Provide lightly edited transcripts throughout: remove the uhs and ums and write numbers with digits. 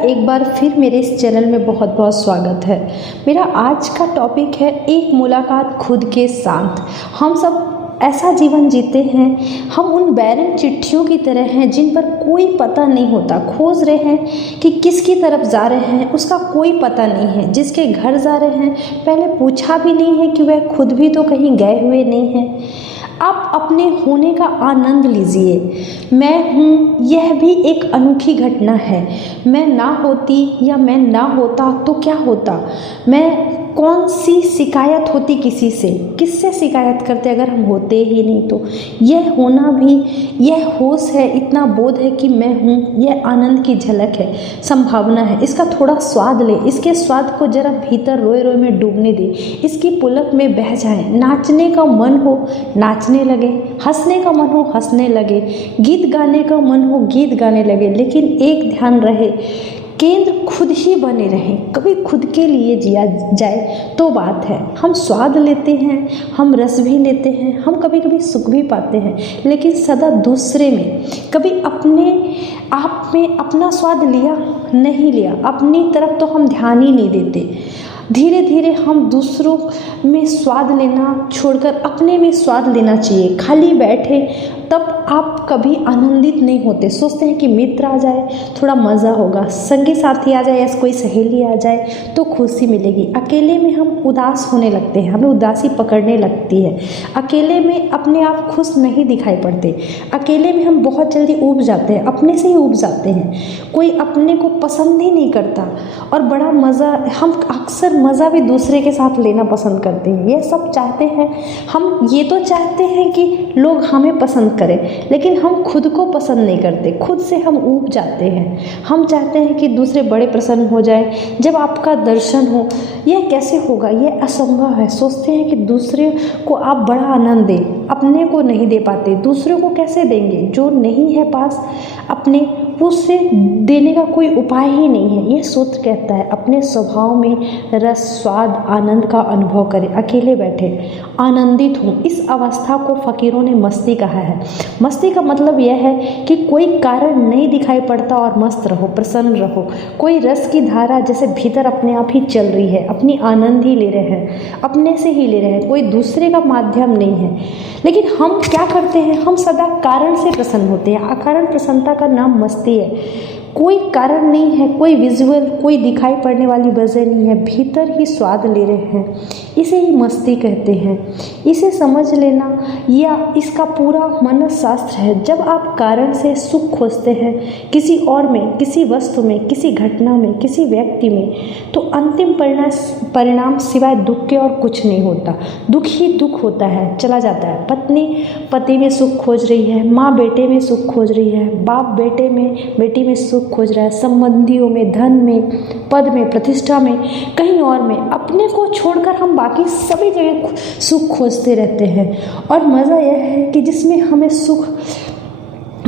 एक बार फिर मेरे इस चैनल में बहुत बहुत स्वागत है। मेरा आज का टॉपिक है एक मुलाकात खुद के साथ। हम सब ऐसा जीवन जीते हैं, हम उन बैरन चिट्ठियों की तरह हैं जिन पर कोई पता नहीं होता, खोज रहे हैं कि किसकी तरफ जा रहे हैं उसका कोई पता नहीं है। जिसके घर जा रहे हैं पहले पूछा भी नहीं है कि वह खुद भी तो कहीं गए हुए नहीं हैं। आप अपने होने का आनंद लीजिए। मैं हूँ, यह भी एक अनोखी घटना है। मैं ना होती या मैं ना होता तो क्या होता? मैं कौन सी शिकायत होती किसी से? किससे शिकायत करते अगर हम होते ही नहीं तो? यह होना भी, यह होश है, इतना बोध है कि मैं हूँ, यह आनंद की झलक है, संभावना है। इसका थोड़ा स्वाद ले, इसके स्वाद को जरा भीतर रोए रोए में डूबने दे, इसकी पुलक में बह जाए। नाचने का मन हो नाचने लगे, हंसने का मन हो हंसने लगे, गीत गाने का मन हो गीत गाने लगे। लेकिन एक ध्यान रहे, केंद्र खुद ही बने रहें। कभी खुद के लिए जिया जाए तो बात है। हम स्वाद लेते हैं, हम रस भी लेते हैं, हम कभी कभी सुख भी पाते हैं, लेकिन सदा दूसरे में। कभी अपने आप में अपना स्वाद लिया नहीं लिया, अपनी तरफ तो हम ध्यान ही नहीं देते। धीरे धीरे हम दूसरों में स्वाद लेना छोड़कर अपने में स्वाद लेना चाहिए। खाली बैठे तब आप कभी आनंदित नहीं होते। सोचते हैं कि मित्र आ जाए थोड़ा मज़ा होगा, संगी साथी आ जाए या कोई सहेली आ जाए तो खुशी मिलेगी। अकेले में हम उदास होने लगते हैं, हमें उदासी पकड़ने लगती है। अकेले में अपने आप खुश नहीं दिखाई पड़ते। अकेले में हम बहुत जल्दी ऊब जाते हैं, अपने से ही ऊब जाते हैं। कोई अपने को पसंद ही नहीं करता और बड़ा मज़ा, हम अक्सर मज़ा भी दूसरे के साथ लेना पसंद करते हैं। ये सब चाहते हैं, हम ये तो चाहते हैं कि लोग हमें पसंद करें, लेकिन हम खुद को पसंद नहीं करते। खुद से हम ऊब जाते हैं। हम चाहते हैं कि दूसरे बड़े प्रसन्न हो जाए जब आपका दर्शन हो। यह कैसे होगा? यह असंभव है। सोचते हैं कि दूसरे को आप बड़ा आनंद दें, अपने को नहीं दे पाते। दूसरों को कैसे देंगे? जो नहीं है पास अपने, उससे देने का कोई उपाय ही नहीं है। यह सूत्र कहता है अपने स्वभाव में रस, स्वाद, आनंद का अनुभव करें। अकेले बैठे आनंदित हो। इस अवस्था को फकीरों ने मस्ती कहा है। मस्ती का मतलब यह है कि कोई कारण नहीं दिखाई पड़ता और मस्त रहो, प्रसन्न रहो। कोई रस की धारा जैसे भीतर अपने आप ही चल रही है, अपनी आनंद ही ले रहे हैं, अपने से ही ले रहे हैं, कोई दूसरे का माध्यम नहीं है। लेकिन हम क्या करते हैं? हम सदा कारण से प्रसन्न होते हैं। अकारण प्रसन्नता का नाम मस्ती है। कोई कारण नहीं है, कोई विजुअल, कोई दिखाई पड़ने वाली वजह नहीं है, भीतर ही स्वाद ले रहे हैं। इसे ही मस्ती कहते हैं। इसे समझ लेना या इसका पूरा मनोशास्त्र है। जब आप कारण से सुख खोजते हैं किसी और में, किसी वस्तु में, किसी घटना में, किसी व्यक्ति में, तो अंतिम परिणाम सिवाय दुख के और कुछ नहीं होता। दुख ही दुख होता है, चला जाता है। पत्नी पति में सुख खोज रही है, माँ बेटे में सुख खोज रही है, बाप बेटे में, बेटी में सुख खोज रहा है, संबंधियों में, धन में, पद में, प्रतिष्ठा में, कहीं और में। अपने को छोड़कर हम बाकी सभी जगह सुख खोजते रहते हैं। और मज़ा यह है कि जिसमें हमें सुख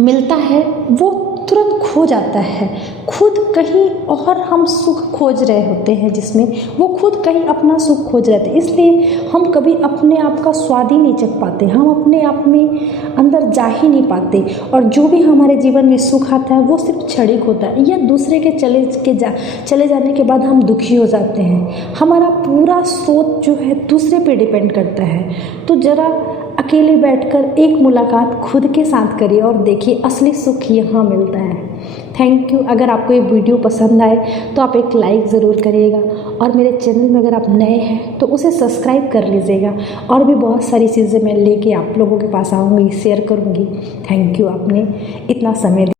मिलता है वो तुरंत खो जाता है। खुद कहीं और हम सुख खोज रहे होते हैं, जिसमें वो खुद कहीं अपना सुख खोज रहे थे। इसलिए हम कभी अपने आप का स्वाद ही नहीं चख पाते, हम अपने आप में अंदर जा ही नहीं पाते। और जो भी हमारे जीवन में सुख आता है वो सिर्फ क्षणिक होता है, या दूसरे के चले जाने के बाद हम दुखी हो जाते हैं। हमारा पूरा सोच जो है दूसरे पे डिपेंड करता है। तो ज़रा अकेले बैठकर एक मुलाकात खुद के साथ करिए और देखिए असली सुख यहाँ मिलता है। Thank you. अगर आपको ये वीडियो पसंद आए तो आप एक लाइक ज़रूर करिएगा, और मेरे चैनल में अगर आप नए हैं तो उसे सब्सक्राइब कर लीजिएगा। और भी बहुत सारी चीज़ें मैं लेके आप लोगों के पास आऊँगी, शेयर करूँगी। थैंक यू, आपने इतना समय दिया।